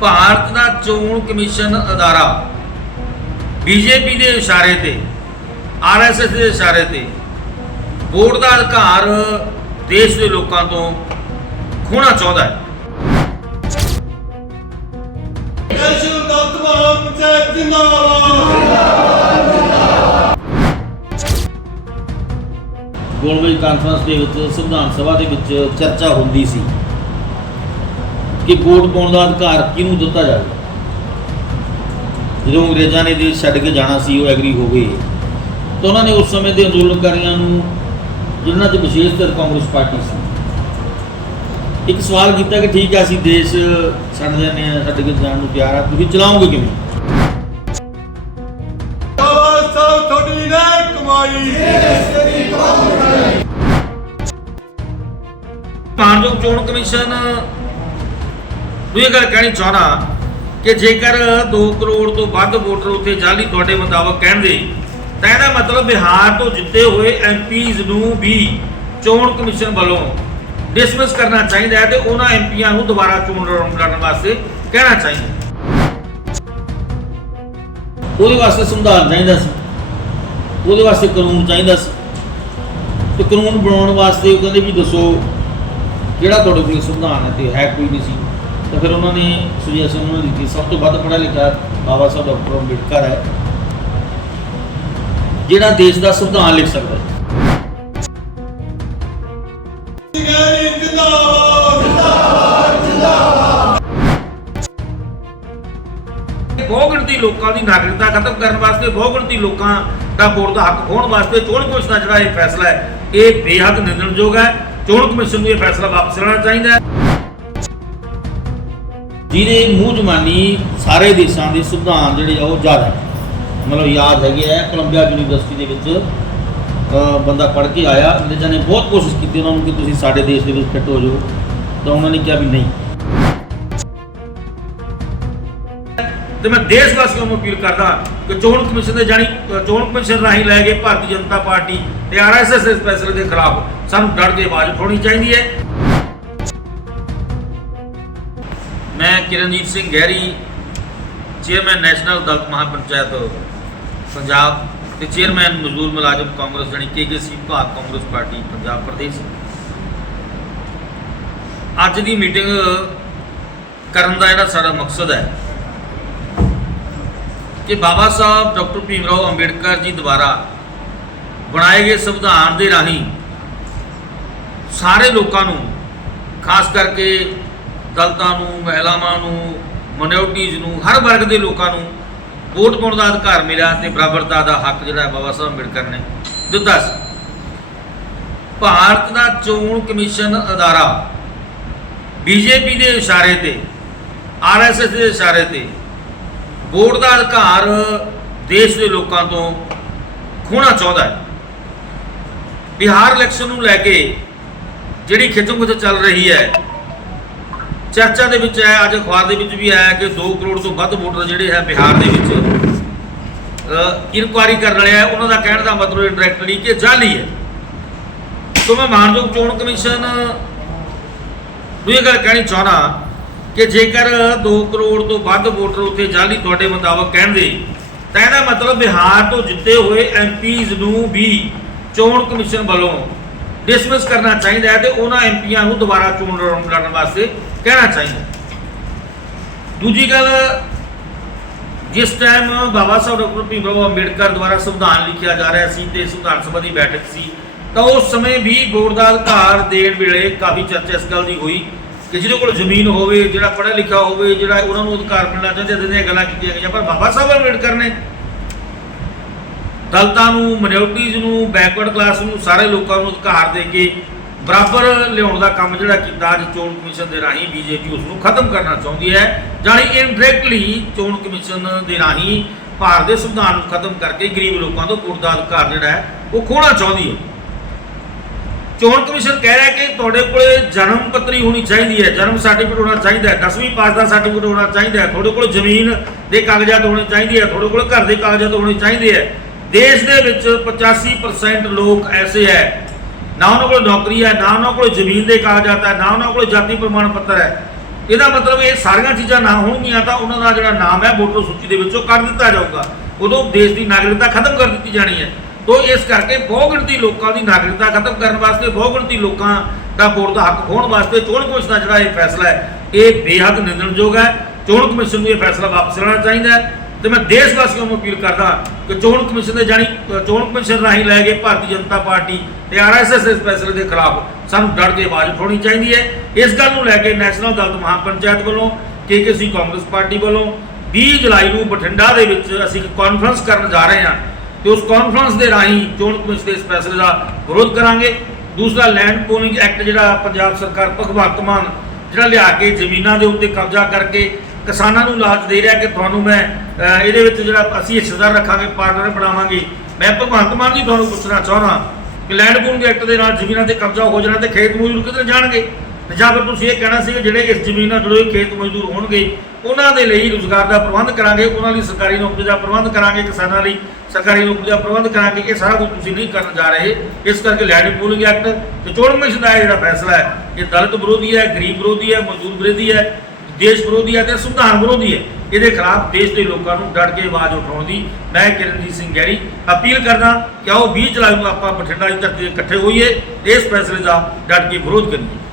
ਭਾਰਤ ਦਾ ਚੋਣ commission ਅਦਾਰਾ, BJP ਦੇ ਇਸ਼ਾਰੇ ਤੇ ਆਰਐਸਐਸ ਦੇ ਇਸ਼ਾਰੇ ਤੇ, ਵੋਟ ਦਾ ਅਧਿਕਾਰ ਦੇਸ਼ ਦੇ ਲੋਕਾਂ ਤੋਂ ਖੋਣਾ ਚਾਹੁੰਦਾ ਹੈ। ਕੈਸ਼ੂ ਦਤਵਾ ਪੰਚਾਇਤ ਜਿੰਦਾਬਾਦ ਗੋਲਮੇਜ ਕਾਨਫਰੰਸ ਦੇ ਵਿੱਚ ਸੰਵਿਧਾਨ ਸਭਾ ਦੇ ਵਿੱਚ ਚਰਚਾ ਹੁੰਦੀ ਸੀ। ਕਿ ਵੋਟ ਪਾਉਣ ਦਾ ਅਧਿਕਾਰ ਕਿਹਨੂੰ ਦਿੱਤਾ ਜਾਵੇ? ਜਦੋਂ ਅੰਗਰੇਜ਼ਾਂ ਨੇ ਦੇਸ਼ ਛੱਡ ਕੇ ਜਾਣਾ ਸੀ ਉਹ ਐਗਰੀ ਹੋ ਗਏ। ਤਾਂ ਉਹਨਾਂ ਨੇ ਉਸ ਸਮੇਂ ਦੇ ਅੰਦੋਲਨਕਾਰੀਆਂ ਨੂੰ ਜਿਨ੍ਹਾਂ 'ਚ ਵਿਸ਼ੇਸ਼ ਤੌਰ ਕਾਂਗਰਸ ਪਾਰਟੀ ਸੀ ਇੱਕ ਸਵਾਲ ਕੀਤਾ ਕਿ ਠੀਕ ਹੈ ਅਸੀਂ ਦੇਸ਼ ਛੱਡ ਜਾਂਦੇ ਹਾਂ ਛੱਡ ਕੇ ਜਾਣ ਨੂੰ ਤਿਆਰ ਆ ਤੁਸੀਂ ਚਲਾਓਗੇ ਕਿਵੇਂ? ਬਾਬਾ ਸਾਹਿਬ ਤੁਹਾਡੀ ਨੇ ਕਮਾਈ। ਮਾਨਯੋਗ ਚੋਣ ਕਮਿਸ਼ਨ ਨੂੰ ਗੱਲ ਕਹਿਣੀ ਚਾਹਣਾ ਕਿ ਜੇਕਰ 2 ਕਰੋੜ ਤੋਂ ਵੱਧ ਵੋਟਰ ਉੱਥੇ ਜਾਲੀ ਤੁਹਾਡੇ ਮੁਤਾਬਕ ਕਹਿੰਦੇ ਤਾਂ ਇਹਦਾ ਮਤਲਬ ਬਿਹਾਰ ਤੋਂ ਜਿੱਤੇ ਹੋਏ ਐਮਪੀਜ਼ ਨੂੰ ਵੀ ਚੋਣ ਕਮਿਸ਼ਨ ਵੱਲੋਂ ਡਿਸਮਿਸ ਕਰਨਾ ਚਾਹੀਦਾ ਹੈ ਤੇ ਉਹਨਾਂ ਐਮਪੀਆਂ ਨੂੰ ਦੁਬਾਰਾ ਚੋਣ ਲੜਨ ਵਾਸਤੇ ਕਹਿਣਾ ਚਾਹੀਦਾ। ਉਹਦੇ ਵਾਸਤੇ ਸੰਵਿਧਾਨ ਚਾਹੀਦਾ ਸੀ। ਉਹਦੇ ਵਾਸਤੇ ਕਾਨੂੰਨ ਚਾਹੀਦਾ ਸੀ। ਤੇ ਕਾਨੂੰਨ ਬਣਾਉਣ ਵਾਸਤੇ ਉਹ ਕਹਿੰਦੇ ਵੀ ਦੱਸੋ ਜਿਹੜਾ ਤੁਹਾਡੇ ਕੋਲ ਸੰਵਿਧਾਨ ਹੈ ਤੇ ਹੈ ਕੋਈ ਨਹੀਂ ਸੀ। ਤਾਂ ਫਿਰ ਉਹਨਾਂ ਨੇ ਸੁਜੈਸ਼ਨ ਉਹਨਾਂ ਨੇ ਦਿੱਤੀ ਸਭ ਤੋਂ ਵੱਧ ਪੜ੍ਹਿਆ ਲਿਖਿਆ ਬਾਬਾ ਸਾਹਿਬ ਡਾਕਟਰ ਅੰਬੇਡਕਰ ਹੈ, ਜਿਹੜਾ ਦੇਸ਼ ਦਾ ਸੰਵਿਧਾਨ ਲਿਖ ਸਕਦਾ ਹੈ। ਗੈਰੀ ਲੋਕਾਂ ਦੀ ਨਾਗਰਿਕਤਾ ਖਤਮ ਕਰਨ ਵਾਸਤੇ, ਬਹੁਗਿਣਤੀ ਲੋਕਾਂ ਦਾ ਵੋਟ ਦਾ ਹੱਕ ਖੋਹਣ ਵਾਸਤੇ ਚੋਣ ਕਮਿਸ਼ਨ ਦਾ ਜਿਹੜਾ ਇਹ ਫੈਸਲਾ ਹੈ, ਇਹ ਬੇਹੱਦ ਨਿੰਦਣਯੋਗ ਹੈ। ਚੋਣ ਕਮਿਸ਼ਨ ਨੂੰ ਇਹ ਫੈਸਲਾ ਵਾਪਸ ਲੈਣਾ ਚਾਹੀਦਾ ਹੈ। ਜਿਹਦੇ ਮੂੰਹ ਜ਼ਮਾਨੀ ਸਾਰੇ ਦੇਸ਼ਾਂ ਦੇ ਸੰਵਿਧਾਨ ਜਿਹੜੇ ਆ ਉਹ ਜ਼ਿਆਦਾ ਮਤਲਬ ਯਾਦ ਹੈਗੇ ਆ ਕੋਲੰਬੀਆ ਯੂਨੀਵਰਸਿਟੀ ਦੇ ਵਿੱਚ ਬੰਦਾ ਪੜ੍ਹ ਕੇ ਆਇਆ ਅੰਗਰੇਜ਼ਾਂ ਨੇ ਬਹੁਤ ਕੋਸ਼ਿਸ਼ ਕੀਤੀ ਉਹਨਾਂ ਨੂੰ ਕਿ ਤੁਸੀਂ ਸਾਡੇ ਦੇਸ਼ ਦੇ ਵਿੱਚ ਫਿੱਟ ਹੋ ਜਾਓ, ਤਾਂ ਉਹਨਾਂ ਨੇ ਕਿਹਾ ਵੀ ਨਹੀਂ। ਤੇ ਮੈਂ ਦੇਸ਼ ਵਾਸੀਆਂ ਨੂੰ ਅਪੀਲ ਕਰਦਾ ਕਿ ਚੋਣ ਕਮਿਸ਼ਨ ਦੇ ਜਾਣੀ, ਚੋਣ ਕਮਿਸ਼ਨ ਰਾਹੀਂ ਲੈ ਗਏ ਭਾਰਤੀ ਜਨਤਾ ਪਾਰਟੀ ਤੇ ਆਰਐਸਐਸ ਦੇ ਇਸ ਫੈਸਲੇ ਦੇ ਖਿਲਾਫ ਸਾਨੂੰ ਡਟ ਕੇ ਆਵਾਜ਼ ਉਠਾਉਣੀ ਚਾਹੀਦੀ ਹੈ। ਮੈਂ ਕਿਰਨਜੀਤ ਸਿੰਘ ਗਹਿਰੀ, ਚੇਅਰਮੈਨ ਨੈਸ਼ਨਲ ਦਲਤ ਮਹਾਪੰਚਾਇਤ ਪੰਜਾਬ ਤੇ ਚੇਅਰਮੈਨ ਮਜ਼ਦੂਰ ਮੁਲਾਜ਼ਮ ਕਾਂਗਰਸ, ਜਾਣੀ ਕੇਜੇਸੀ ਭਾਰਤ ਕਾਂਗਰਸ ਪਾਰਟੀ ਪੰਜਾਬ ਪ੍ਰਦੇਸ਼। ਅੱਜ ਦੀ ਮੀਟਿੰਗ ਕਰਨ ਦਾ ਜਿਹੜਾ ਸਾਡਾ ਮਕਸਦ ਹੈ ਕਿ ਬਾਬਾ ਸਾਹਿਬ ਡਾਕਟਰ ਭੀਮ ਰਾਓ ਅੰਬੇਡਕਰ ਜੀ ਦੁਆਰਾ ਬਣਾਏ ਗਏ ਸੰਵਿਧਾਨ ਦੇ ਰਾਹੀਂ ਸਾਰੇ ਲੋਕਾਂ ਨੂੰ, ਖਾਸ ਕਰਕੇ ਦਲਤਾਂ ਨੂੰ, ਮਹਿਲਾਵਾਂ ਨੂੰ ਮਿਨੋਰਟੀਜ਼ ਨੂੰ, ਹਰ ਵਰਗ ਦੇ ਲੋਕਾਂ ਨੂੰ ਵੋਟ ਪਾਉਣ ਦਾ ਅਧਿਕਾਰ ਮਿਲਿਆ ਤੇ ਬਰਾਬਰਤਾ ਦਾ ਹੱਕ ਜਿਹੜਾ ਬਾਬਾ ਸਾਹਿਬ ਅੰਬੇਡਕਰ ਨੇ ਦਿੱਤਾ ਸੀ। ਭਾਰਤ ਦਾ ਚੋਣ ਕਮਿਸ਼ਨ ਅਦਾਰਾ ਬੀਜੇਪੀ ਦੇ ਇਸ਼ਾਰੇ ਤੇ ਆਰਐਸਐਸ ਦੇ ਇਸ਼ਾਰੇ ਤੇ ਵੋਟ ਦਾ ਅਧਿਕਾਰ ਦੇਸ਼ ਦੇ ਲੋਕਾਂ ਤੋਂ ਖੋਣਾ ਚਾਹੁੰਦਾ ਹੈ। ਬਿਹਾਰ ਇਲੈਕਸ਼ਨ ਨੂੰ ਲੈ ਕੇ ਜਿਹੜੀ ਖਿੱਚੋਂ ਚੱਲ ਰਹੀ ਹੈ ਚਰਚਾ ਦੇ ਵਿੱਚ ਆਇਆ ਅੱਜ ਅਖਬਾਰ ਦੇ ਵਿੱਚ ਵੀ ਆਇਆ ਕਿ 2 ਕਰੋੜ ਤੋਂ ਵੱਧ ਵੋਟਰ ਜਿਹੜੇ ਹੈ ਬਿਹਾਰ ਦੇ ਵਿੱਚ ਇਨਕੁਆਰੀ ਕਰਨ ਵਾਲੇ ਆ, ਉਹਨਾਂ ਦਾ ਕਹਿਣ ਦਾ ਮਤਲਬ ਇੰਡਾਇਰੈਕਟਲੀ ਕਿ ਜਾਲੀ ਹੈ। ਸੋ ਮੈਂ ਮਾਨਯੋਗ ਚੋਣ ਕਮਿਸ਼ਨ ਨੂੰ ਇਹ ਗੱਲ ਕਹਿਣੀ ਚਾਹਣਾ ਕਿ ਜੇਕਰ 2 ਕਰੋੜ ਤੋਂ ਵੱਧ ਵੋਟਰ ਉੱਥੇ ਜਾਲੀ ਤੁਹਾਡੇ ਮੁਤਾਬਕ ਕਹਿੰਦੇ, ਤਾਂ ਇਹਦਾ ਮਤਲਬ ਬਿਹਾਰ ਤੋਂ ਜਿੱਤੇ ਹੋਏ ਐਮਪੀਜ਼ ਨੂੰ ਵੀ ਚੋਣ ਕਮਿਸ਼ਨ ਵੱਲੋਂ ਡਿਸਮਿਸ ਕਰਨਾ ਚਾਹੀਦਾ ਹੈ ਤੇ ਉਹਨਾਂ ਐਮਪੀਆਂ ਨੂੰ ਦੁਬਾਰਾ ਚੋਣ ਲੜਨ ਵਾਸਤੇ ਕਹਿਣਾ ਚਾਹੀਦਾ। ਦੂਜੀ ਗੱਲ, ਜਿਸ ਟਾਈਮ ਬਾਬਾ ਸਾਹਿਬ ਡਾਕਟਰ ਭੀਮ ਅੰਬੇਡਕਰ ਦੁਆਰਾ ਸੰਵਿਧਾਨ ਲਿਖਿਆ ਜਾ ਰਿਹਾ ਸੀ ਤੇ ਸੰਵਿਧਾਨ ਸਭਾ ਦੀ ਬੈਠਕ ਸੀ, ਤਾਂ ਉਸ ਸਮੇਂ ਵੀ ਵੋਟ ਦਾ ਅਧਿਕਾਰ ਦੇਣ ਵੇਲੇ ਕਾਫੀ ਚਰਚਾ ਇਸ ਗੱਲ ਦੀ ਹੋਈ ਕਿ ਜਿਹਦੇ ਕੋਲ ਜ਼ਮੀਨ ਹੋਵੇ, ਜਿਹੜਾ ਪੜ੍ਹਿਆ ਲਿਖਿਆ ਹੋਵੇ, ਜਿਹੜਾ ਉਹਨਾਂ ਨੂੰ ਅਧਿਕਾਰ ਮਿਲਣਾ ਚਾਹੀਦਾ ਇਦਾਂ ਦੀਆਂ ਗੱਲਾਂ ਕੀਤੀਆਂ ਗਈਆਂ, ਪਰ ਬਾਬਾ ਸਾਹਿਬ ਅੰਬੇਡਕਰ ਨੇ ਦਲਤਾਂ ਨੂੰ ਮਿਨੋਰਟੀਜ਼ ਨੂੰ ਬੈਕਵਰਡ ਕਲਾਸ ਨੂੰ, ਸਾਰੇ ਲੋਕਾਂ ਨੂੰ ਅਧਿਕਾਰ ਦੇ ਕੇ ਬਰਾਬਰ ਲਿਆਉਣ ਦਾ ਕੰਮ ਜਿਹੜਾ ਕੀਤਾ, ਅੱਜ ਚੋਣ ਕਮਿਸ਼ਨ ਦੇ ਰਾਹੀਂ ਬੀਜੇਪੀ ਉਸ ਨੂੰ ਖਤਮ ਕਰਨਾ ਚਾਹੁੰਦੀ ਹੈ। ਜਾਣੀ ਇਨਡਾਇਰੈਕਟਲੀ ਚੋਣ ਕਮਿਸ਼ਨ ਦੇ ਰਾਹੀਂ ਭਾਰਤ ਦੇ ਸੰਵਿਧਾਨ ਨੂੰ ਖਤਮ ਕਰਕੇ ਗਰੀਬ ਲੋਕਾਂ ਤੋਂ ਕੋਟ ਦਾ ਅਧਿਕਾਰ ਜਿਹੜਾ ਹੈ, ਉਹ ਖੋਣਾ ਚਾਹੁੰਦੀ ਹੈ। ਚੋਣ ਕਮਿਸ਼ਨ ਕਹਿ ਰਿਹਾ ਕਿ ਤੁਹਾਡੇ ਕੋਲੇ ਜਨਮ ਪੱਤਰੀ ਹੋਣੀ ਚਾਹੀਦੀ ਹੈ, ਜਨਮ ਸਰਟੀਫਿਕੇਟ ਹੋਣਾ ਚਾਹੀਦਾ ਹੈ 10ਵੀਂ ਪਾਸ ਦਾ ਸਰਟੀਫਿਕੇਟ ਹੋਣਾ ਚਾਹੀਦਾ ਹੈ, ਤੁਹਾਡੇ ਕੋਲ ਜ਼ਮੀਨ ਦੇ ਕਾਗਜ਼ਾਤ ਹੋਣੇ ਚਾਹੀਦੇ ਹੈ, ਤੁਹਾਡੇ ਕੋਲ ਘਰ ਦੇ ਕਾਗਜ਼ਾਤ ਹੋਣੇ ਚਾਹੀਦੇ ਹੈ। ਦੇਸ਼ ਦੇ ਵਿੱਚ 85% ਲੋਕ ਐਸੇ ਹੈ ਨਾ ਉਹਨਾਂ ਕੋਲ ਨੌਕਰੀ ਹੈ, ਨਾ ਉਹਨਾਂ ਕੋਲ ਜ਼ਮੀਨ ਦੇ ਕਾਗਜ਼ਾਤ ਹੈ, ਨਾ ਉਹਨਾਂ ਕੋਲ ਜਾਤੀ ਪ੍ਰਮਾਣ ਪੱਤਰ ਹੈ। ਇਹਦਾ ਮਤਲਬ ਇਹ ਸਾਰੀਆਂ ਚੀਜ਼ਾਂ ਨਾ ਹੋਣਗੀਆਂ ਤਾਂ ਉਹਨਾਂ ਦਾ ਜਿਹੜਾ ਨਾਮ ਹੈ ਵੋਟਰ ਸੂਚੀ ਦੇ ਵਿੱਚੋਂ ਕੱਢ ਦਿੱਤਾ ਜਾਊਗਾ। ਉਦੋਂ ਦੇਸ਼ ਦੀ ਨਾਗਰਿਕਤਾ ਖਤਮ ਕਰ ਦਿੱਤੀ ਜਾਣੀ ਹੈ। ਤੋਂ ਇਸ ਕਰਕੇ ਬਹੁਗਿਣਤੀ ਲੋਕਾਂ ਦੀ ਨਾਗਰਿਕਤਾ ਖਤਮ ਕਰਨ ਵਾਸਤੇ, ਬਹੁਗਿਣਤੀ ਲੋਕਾਂ ਦਾ ਵੋਟ ਦਾ ਹੱਕ ਹੋਣ ਵਾਸਤੇ ਚੋਣ ਕਮਿਸ਼ਨ ਦਾ ਜਿਹੜਾ ਇਹ ਫੈਸਲਾ ਹੈ, ਇਹ ਬੇਹੱਦ ਨਿੰਦਣਯੋਗ ਹੈ। ਚੋਣ ਕਮਿਸ਼ਨ ਨੂੰ ਇਹ ਫੈਸਲਾ ਵਾਪਸ ਲੈਣਾ ਚਾਹੀਦਾ ਹੈ। ਤੇ ਮੈਂ ਦੇਸ਼ ਵਾਸੀਆਂ ਨੂੰ ਅਪੀਲ ਕਰਦਾ ਕਿ ਚੋਣ ਕਮਿਸ਼ਨ ਦੇ ਜਾਣੀ, ਚੋਣ ਕਮਿਸ਼ਨ ਰਾਹੀਂ ਲੈ ਗਏ ਭਾਰਤੀ ਜਨਤਾ ਪਾਰਟੀ ਤੇ ਆਰਐਸਐਸ ਇਸ ਫੈਸਲੇ ਦੇ ਖਿਲਾਫ ਸਾਨੂੰ ਡਟ ਕੇ ਆਵਾਜ਼ ਉਠਾਉਣੀ ਚਾਹੀਦੀ ਹੈ। ਇਸ ਗੱਲ ਨੂੰ ਲੈ ਕੇ ਨੈਸ਼ਨਲ ਦਲਿਤ ਮਹਾਪੰਚਾਇਤ ਵੱਲੋਂ ਕੇਕੇਸੀ ਕਾਂਗਰਸ ਪਾਰਟੀ ਵੱਲੋਂ 20 ਜੁਲਾਈ ਨੂੰ ਬਠਿੰਡਾ ਦੇ ਵਿੱਚ ਅਸੀਂ ਇੱਕ ਕਾਨਫਰੰਸ ਕਰਨ ਜਾ ਰਹੇ ਹਾਂ ਤੇ ਉਸ ਕਾਨਫਰੰਸ ਦੇ ਰਾਹੀਂ ਚੋਣ ਕਮਿਸ਼ਨ ਦੇ ਇਸ ਫੈਸਲੇ ਦਾ ਵਿਰੋਧ ਕਰਾਂਗੇ। ਦੂਸਰਾ ਲੈਂਡ ਪੂਲਿੰਗ ਐਕਟ ਜਿਹੜਾ ਪੰਜਾਬ ਸਰਕਾਰ ਭਗਵੰਤ ਮਾਨ ਜਿਹੜਾ ਲਿਆ ਕੇ ਜ਼ਮੀਨਾਂ ਦੇ ਉੱਤੇ ਕਬਜ਼ਾ ਕਰਕੇ ਕਿਸਾਨਾਂ ਨੂੰ ਲਾਲਚ ਦੇ ਰਿਹਾ ਕਿ ਤੁਹਾਨੂੰ ਮੈਂ ਇਹਦੇ ਵਿੱਚ ਜਿਹੜਾ ਅਸੀਂ ਹਿੱਸੇਦਾਰ ਰੱਖਾਂਗੇ, ਪਾਰਟਨਰ ਬਣਾਵਾਂਗੇ। ਮੈਂ ਭਗਵੰਤ ਮਾਨ ਜੀ ਤੁਹਾਨੂੰ ਪੁੱਛਣਾ ਚਾਹੁੰਦਾ ਕਿ ਲੈਂਡ ਪੂਲਿੰਗ ਐਕਟ ਦੇ ਨਾਲ ਜ਼ਮੀਨਾਂ ਤੇ ਕਬਜ਼ਾ ਹੋ ਜਾਣਾ ਤੇ ਖੇਤ ਮਜ਼ਦੂਰ ਕਿੱਧਰ ਜਾਣਗੇ? ਤੇ ਜਾਂ ਫਿਰ ਤੁਸੀਂ ਇਹ ਕਹਿਣਾ ਸੀ ਕਿ ਜਿਹੜੇ ਇਸ ਜ਼ਮੀਨ ਨਾਲ ਜੁੜੇ ਹੋਏ ਖੇਤ ਮਜ਼ਦੂਰ ਹੋਣਗੇ, ਉਹਨਾਂ ਦੇ ਲਈ ਰੁਜ਼ਗਾਰ ਦਾ ਪ੍ਰਬੰਧ ਕਰਾਂਗੇ, ਉਹਨਾਂ ਲਈ ਸਰਕਾਰੀ ਨੌਕਰੀ ਦਾ ਪ੍ਰਬੰਧ ਕਰਾਂਗੇ, ਕਿਸਾਨਾਂ ਲਈ ਸਰਕਾਰੀ ਨੌਕਰੀ ਦਾ ਪ੍ਰਬੰਧ ਕਰਾਂਗੇ। ਇਹ ਸਾਰਾ ਕੁਝ ਤੁਸੀਂ ਨਹੀਂ ਕਰਨ ਜਾ ਰਹੇ। ਇਸ ਕਰਕੇ ਲੈਂਡ ਪੂਲਿੰਗ ਐਕਟ ਤੇ ਚੋਣ ਕਮਿਸ਼ਨ ਦਾ ਇਹ ਜਿਹੜਾ ਫੈਸਲਾ ਹੈ, ਇਹ ਦਲਿਤ ਵਿਰੋਧੀ ਹੈ, ਗਰੀਬ ਵਿਰੋਧੀ ਹੈ, ਮਜ਼ਦੂਰ ਵਿਰੋਧੀ ਹੈ ਦੇਸ਼ ਵਿਰੋਧੀ ਹੈ ਤੇ ਸੰਵਿਧਾਨ ਵਿਰੋਧੀ ਹੈ ਇਹਦੇ ਖਿਲਾਫ ਦੇਸ਼ ਦੇ ਲੋਕਾਂ ਨੂੰ ਡਟ ਕੇ ਆਵਾਜ਼ ਉਠਾਉਣ ਦੀ ਮੈਂ ਕਿਰਨਜੀਤ ਸਿੰਘ ਗੈਰੀ ਅਪੀਲ ਕਰਦਾ ਕਿ ਆਓ 20 ਜੁਲਾਈ ਨੂੰ ਆਪਾਂ ਬਠਿੰਡਾ ਦੀ ਧਰਤੀ ਇਕੱਠੇ ਹੋਈਏ, ਇਸ ਫੈਸਲੇ ਦਾ ਡਟ ਕੇ ਵਿਰੋਧ ਕਰੀਏ।